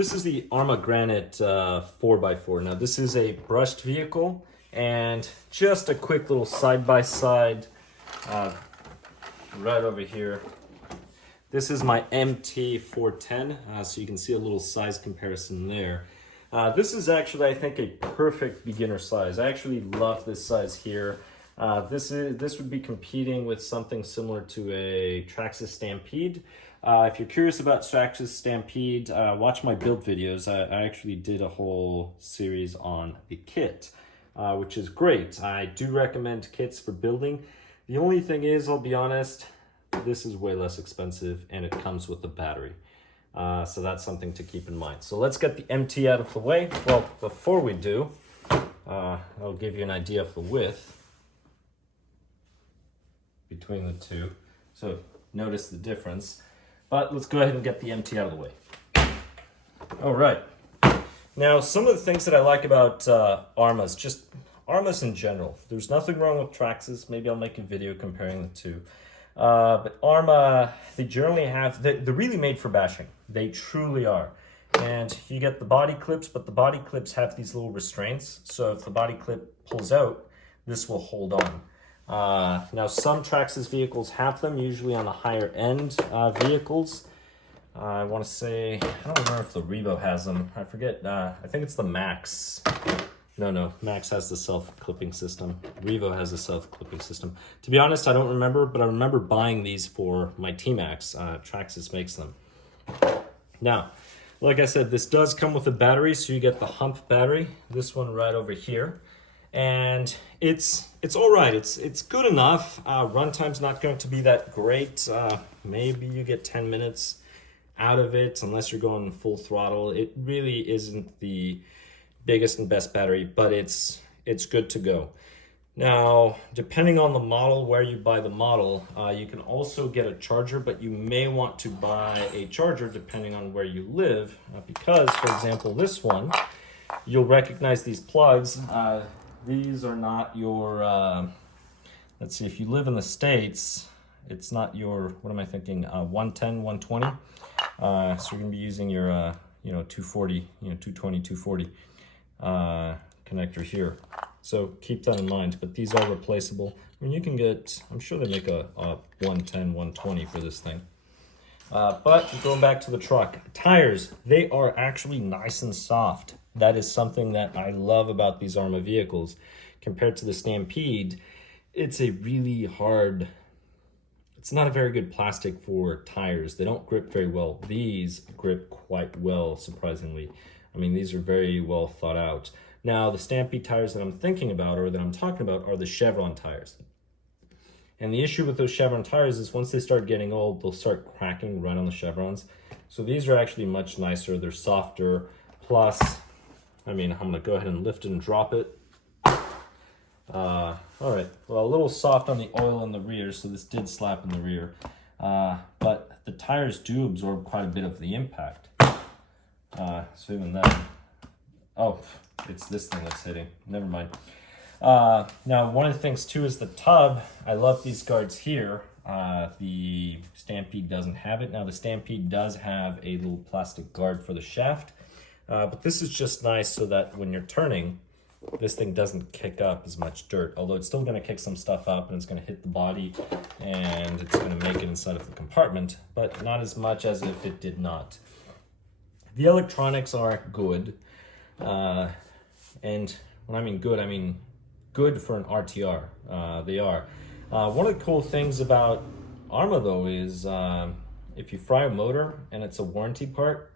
This is the Arrma Granite 4x4. Now this is a brushed vehicle, and just a quick little side-by-side right over here. This is my MT410, so you can see a little size comparison there. This is actually, I think, a perfect beginner size. I actually love this size here. This would be competing with something similar to a Traxxas Stampede. If you're curious about Traxxas Stampede, watch my build videos. I actually did a whole series on the kit, which is great. I do recommend kits for building. The only thing is, I'll be honest, this is way less expensive and it comes with a battery. So that's something to keep in mind. So let's get the MT out of the way. Well, before we do, I'll give you an idea of the width between the two. So notice the difference. But let's go ahead and get the MT out of the way. All right. Now, some of the things that I like about Arrmas, just Arrmas in general. There's nothing wrong with Traxxas. Maybe I'll make a video comparing the two. But Arrma, they generally have, they're really made for bashing. They truly are. And you get the body clips, but the body clips have these little restraints. So if the body clip pulls out, this will hold on. Now some Traxxas vehicles have them, usually on the higher end vehicles. I want to say, I don't remember if the Revo has them. I forget, I think it's the Max. No, Max has the self-clipping system. Revo has the self-clipping system. To be honest, I don't remember, but I remember buying these for my T-Max. Traxxas makes them. Now, like I said, this does come with a battery, so you get the hump battery, this one right over here. And it's all right. It's good enough. Runtime's not going to be that great. Maybe you get 10 minutes out of it, unless you're going full throttle. It really isn't the biggest and best battery, but it's good to go. Now, depending on the model, where you buy the model, you can also get a charger, but you may want to buy a charger depending on where you live, because, for example, this one, you'll recognize these plugs. These are not your, let's see, if you live in the States, it's not your, what am I thinking, 110, 120. So you're going to be using your, 240, 220, 240 connector here. So keep that in mind, but these are replaceable. I mean, you can get, I'm sure they make a 110, 120 for this thing. But going back to the truck, tires, they are actually nice and soft. That is something that I love about these Arrma vehicles. Compared to the Stampede, it's a really hard, it's not a very good plastic for tires. They don't grip very well. These grip quite well, surprisingly. I mean, these are very well thought out. Now, the Stampede tires that I'm thinking about, or that I'm talking about, are the Chevron tires. And the issue with those Chevron tires is once they start getting old, they'll start cracking right on the chevrons. So these are actually much nicer. They're softer. Plus, I mean, I'm going to go ahead and lift it and drop it. All right. Well, a little soft on the oil in the rear, so this did slap in the rear. But the tires do absorb quite a bit of the impact. So even then, oh, it's this thing that's hitting. Never mind. Now, one of the things too is the tub. I love these guards here. The Stampede doesn't have it. Now, the Stampede does have a little plastic guard for the shaft. But this is just nice so that when you're turning, this thing doesn't kick up as much dirt. Although it's still going to kick some stuff up and it's going to hit the body and it's going to make it inside of the compartment, but not as much as if it did not. The electronics are good. And when I mean good, I mean good for an RTR. They are. One of the cool things about Arrma, though, is if you fry a motor and it's a warranty part,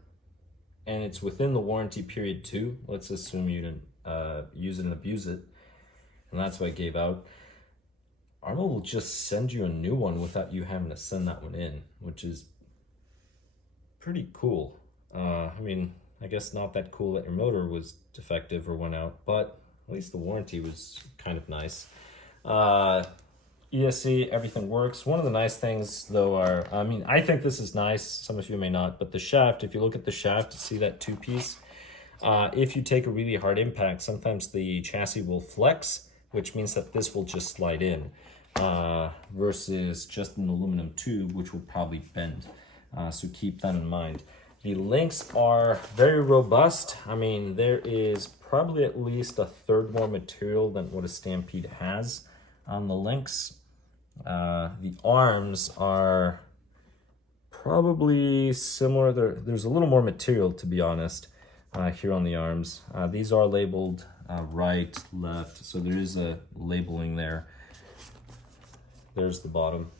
and it's within the warranty period too, let's assume you didn't use it and abuse it, and that's why it gave out, Arrma will just send you a new one without you having to send that one in, which is pretty cool. I mean, I guess not that cool that your motor was defective or went out, but at least the warranty was kind of nice. ESC, everything works. One of the nice things, though, are, I mean, I think this is nice. Some of you may not, but the shaft, if you look at the shaft, you see that two-piece? If you take a really hard impact, sometimes the chassis will flex, which means that this will just slide in, versus just an aluminum tube, which will probably bend. So keep that in mind. The links are very robust. I mean, there is probably at least a third more material than what a Stampede has on the links. The arms are probably similar. There's a little more material, to be honest, here on the arms. These are labeled right, left, so there is a labeling there. There's the bottom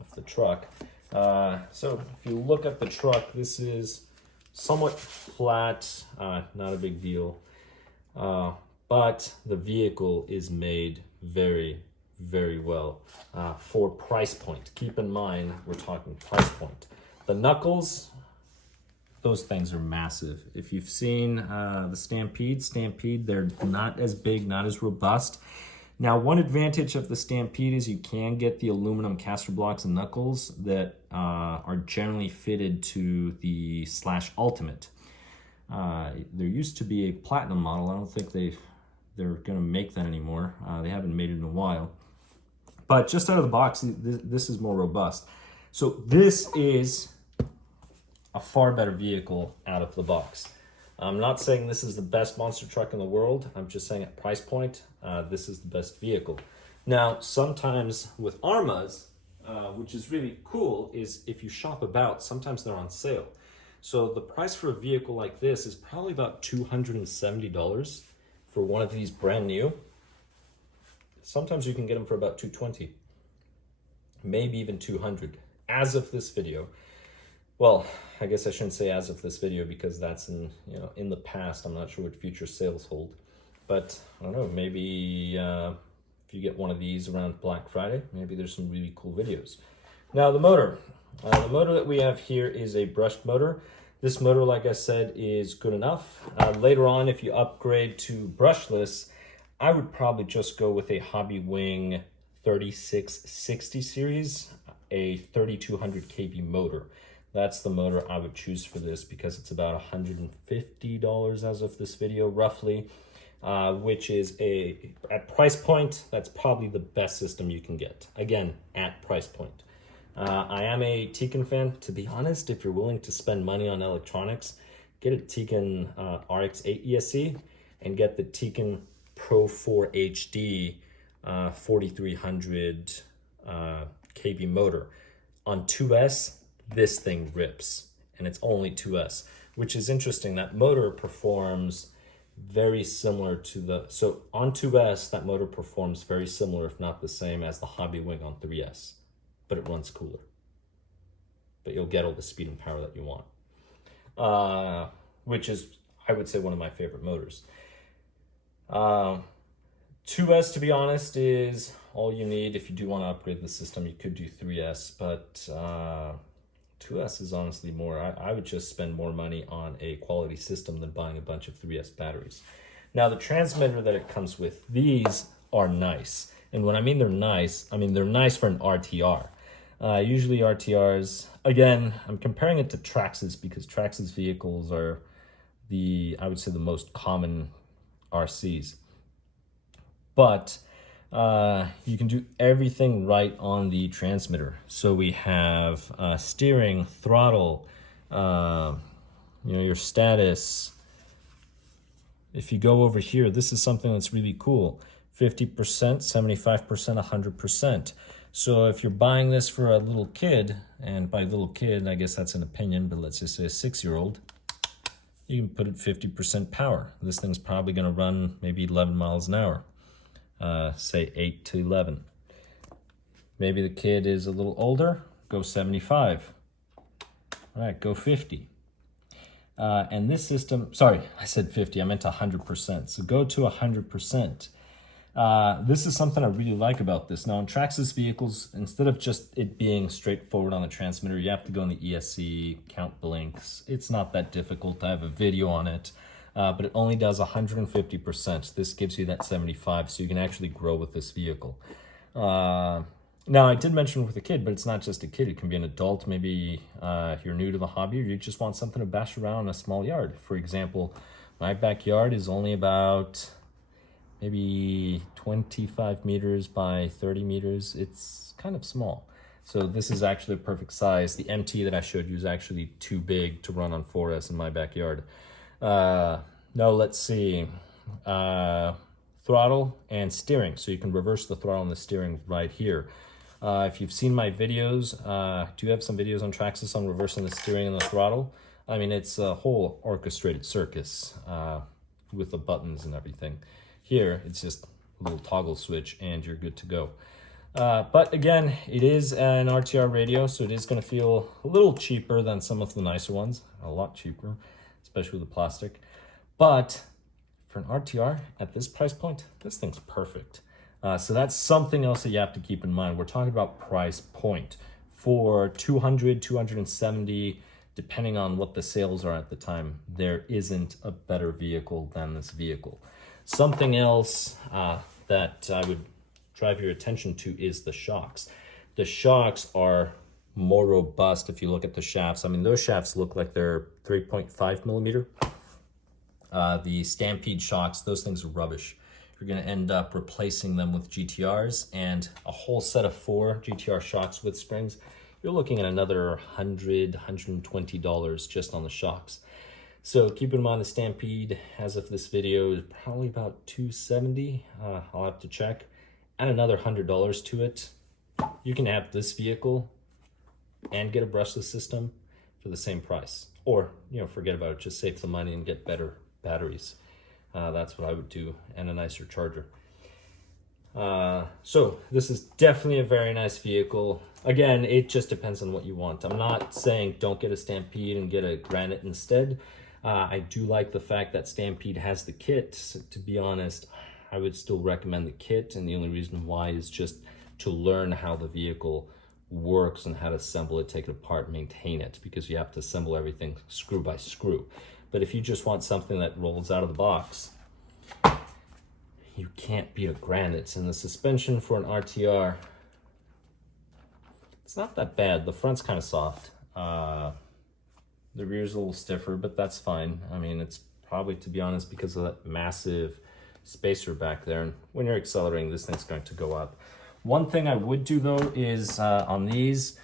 of the truck. So if you look at the truck, this is somewhat flat, not a big deal. But the vehicle is made very, very well for price point. Keep in mind, we're talking price point. The knuckles, those things are massive. If you've seen the Stampede, they're not as big, not as robust. Now, one advantage of the Stampede is you can get the aluminum caster blocks and knuckles that are generally fitted to the Slash Ultimate. There used to be a platinum model. I don't think they're going to make that anymore. They haven't made it in a while. But just out of the box, this is more robust. So this is a far better vehicle out of the box. I'm not saying this is the best monster truck in the world. I'm just saying at price point, this is the best vehicle. Now, sometimes with Arrmas, which is really cool, is if you shop about, sometimes they're on sale. So the price for a vehicle like this is probably about $270 for one of these brand new. Sometimes you can get them for about $220, maybe even $200 as of this video. Well, I guess I shouldn't say as of this video because that's in the past. I'm not sure what future sales hold, but I don't know, maybe if you get one of these around Black Friday, maybe there's some really cool videos. Now the motor that we have here is a brushed motor. This motor, like I said, is good enough. Later on, if you upgrade to brushless, I would probably just go with a Hobby Wing 3660 series, a 3200 kV motor. That's the motor I would choose for this because it's about $150 as of this video, roughly, which is at price point, that's probably the best system you can get. Again, at price point. I am a Tekin fan. To be honest, if you're willing to spend money on electronics, get a Tekin RX-8 ESC and get the Tekin Pro 4 HD 4300 kV motor. On 2S, this thing rips, and it's only 2S, which is interesting. That motor performs very similar to so on 2S, that motor performs very similar, if not the same, as the Hobby Wing on 3S, but it runs cooler. But you'll get all the speed and power that you want, which is, I would say, one of my favorite motors. 2S, to be honest, is all you need. If you do want to upgrade the system, you could do 3S, but 2S is honestly more. I would just spend more money on a quality system than buying a bunch of 3S batteries. Now, the transmitter that it comes with, these are nice. And when I mean they're nice, I mean they're nice for an RTR. Usually RTRs, again, I'm comparing it to Traxxas because Traxxas vehicles are I would say the most common RCs. But you can do everything right on the transmitter. So we have steering, throttle, your status. If you go over here, this is something that's really cool. 50%, 75%, 100%. So if you're buying this for a little kid, and by little kid, I guess that's an opinion, but let's just say a 6-year-old, you can put it 50% power. This thing's probably gonna run maybe 11 miles an hour. Say 8 to 11. Maybe the kid is a little older, go 75. All right, go 50. And this system, sorry, I said 50, I meant 100%. So go to 100%. This is something I really like about this. Now, in Traxxas vehicles, instead of just it being straightforward on the transmitter, you have to go in the ESC, count blinks. It's not that difficult. I have a video on it. But it only does 150%. This gives you that 75, so you can actually grow with this vehicle. Now, I did mention with a kid, but it's not just a kid. It can be an adult. Maybe you're new to the hobby, or you just want something to bash around in a small yard. For example, my backyard is only about maybe 25 meters by 30 meters. It's kind of small. So this is actually a perfect size. The MT that I showed you is actually too big to run on 4S in my backyard. No, let's see. Throttle and steering. So you can reverse the throttle and the steering right here. If you've seen my videos, do you have some videos on Traxxas on reversing the steering and the throttle? I mean, it's a whole orchestrated circus with the buttons and everything. Here, it's just a little toggle switch and you're good to go. But again, it is an RTR radio, so it is going to feel a little cheaper than some of the nicer ones. A lot cheaper, especially with the plastic. But for an RTR at this price point, this thing's perfect. So that's something else that you have to keep in mind. We're talking about price point. For 200, 270, depending on what the sales are at the time, there isn't a better vehicle than this vehicle. Something else that I would drive your attention to is the shocks. The shocks are more robust if you look at the shafts. I mean, those shafts look like they're 3.5 millimeter. The Stampede shocks, those things are rubbish. You're going to end up replacing them with GTRs, and a whole set of 4 GTR shocks with springs. You're looking at another $100, $120 just on the shocks. So keep in mind the Stampede, as of this video, is probably about $270. I'll have to check. Add another $100 to it. You can have this vehicle and get a brushless system for the same price. Or, forget about it, just save the money and get better batteries. That's what I would do, and a nicer charger. So this is definitely a very nice vehicle. Again, it just depends on what you want. I'm not saying don't get a Stampede and get a Granite instead. I do like the fact that Stampede has the kit. So, to be honest, I would still recommend the kit, and the only reason why is just to learn how the vehicle works and how to assemble it, take it apart, maintain it, because you have to assemble everything screw by screw. But if you just want something that rolls out of the box, you can't beat a Granite. And the suspension for an RTR, it's not that bad. The front's kind of soft. The rear's a little stiffer, but that's fine. I mean, it's probably, to be honest, because of that massive spacer back there. And when you're accelerating, this thing's going to go up. One thing I would do, though, is on these,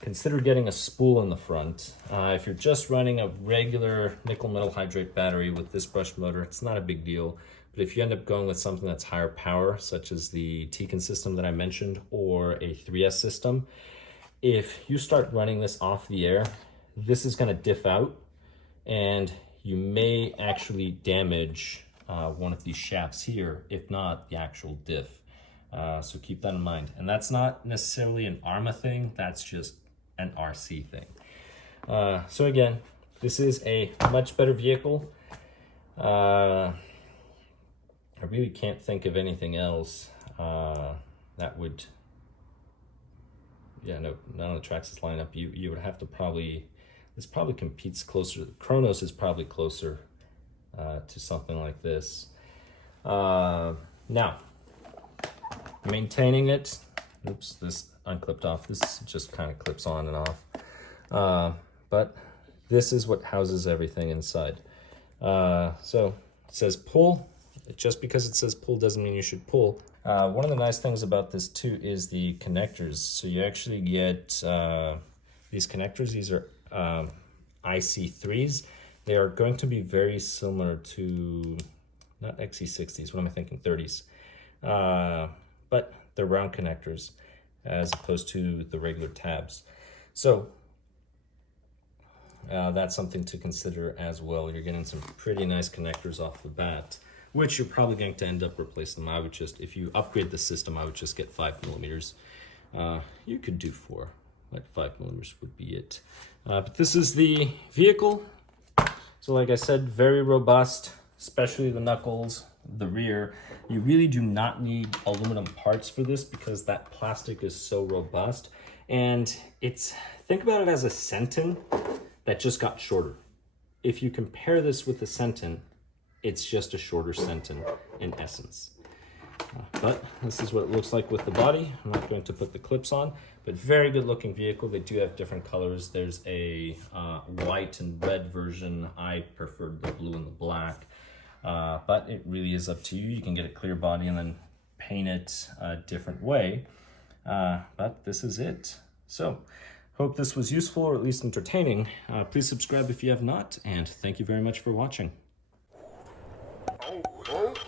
consider getting a spool in the front. If you're just running a regular nickel metal hydrate battery with this brush motor, it's not a big deal. But if you end up going with something that's higher power, such as the Tekin system that I mentioned, or a 3S system, if you start running this off the air, this is going to diff out, and you may actually damage one of these shafts here, if not the actual diff. So keep that in mind. And that's not necessarily an Arrma thing, that's just an RC thing. So again, this is a much better vehicle. I really can't think of anything else that would, none of the Traxxas lineup. You would have to probably, this probably competes closer. Kronos is probably closer to something like this. Now, maintaining it, oops, this unclipped off. This just kind of clips on and off. But this is what houses everything inside. So it says pull. Just because it says pull doesn't mean you should pull. One of the nice things about this too is the connectors. So you actually get these connectors. These are IC3s. They are going to be very similar to, not XC60s, what am I thinking, 30s. But they're round connectors as opposed to the regular tabs. So that's something to consider as well. You're getting some pretty nice connectors off the bat, which you're probably going to end up replacing them. I would just, if you upgrade the system, I would just get 5 millimeters. You could do 4, like 5 millimeters would be it. But this is the vehicle. So like I said, very robust, especially the knuckles, the rear. You really do not need aluminum parts for this because that plastic is so robust. And it's, think about it as a Sentin that just got shorter. If you compare this with the Sentin, it's just a shorter Sentin in essence. But this is what it looks like with the body. I'm not going to put the clips on, but very good looking vehicle. They do have different colors. There's a white and red version. I preferred the blue and the black, but it really is up to you. You can get a clear body and then paint it a different way. But this is it. So, hope this was useful or at least entertaining. Please subscribe if you have not, and thank you very much for watching. Oh, what?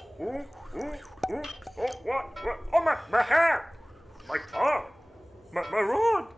Oh, my hair! My tongue! My rod!